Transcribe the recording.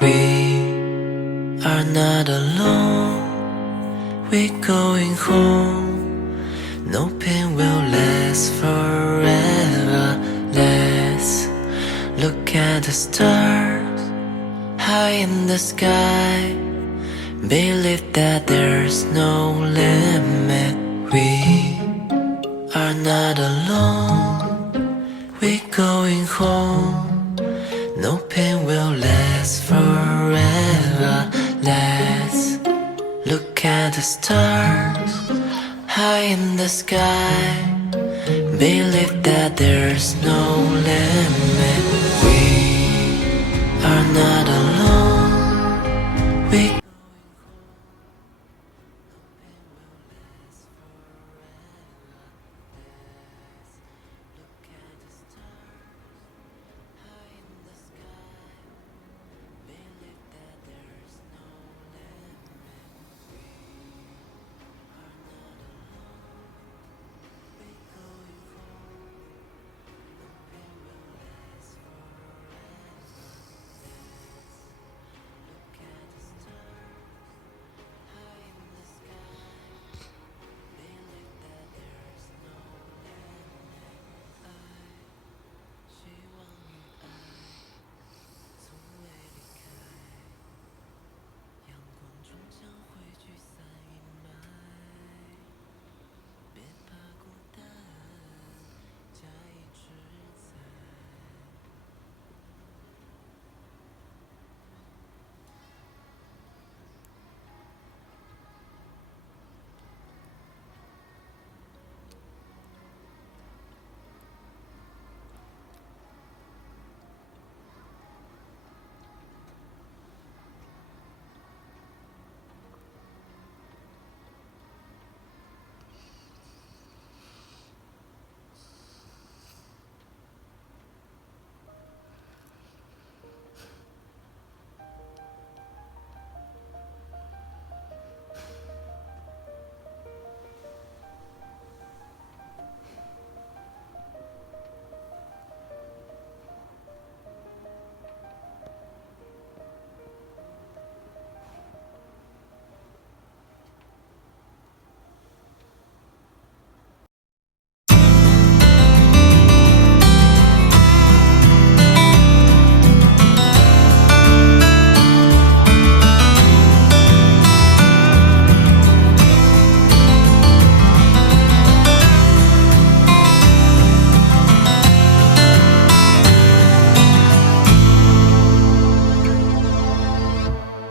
We are not alone, we're going home. No pain will last forever. Let's look at the stars high in the sky. Believe that there's no limit. We are not alone, we're going home. No pain will last forever. Let's look at the stars high in the sky. Believe that there's no limit.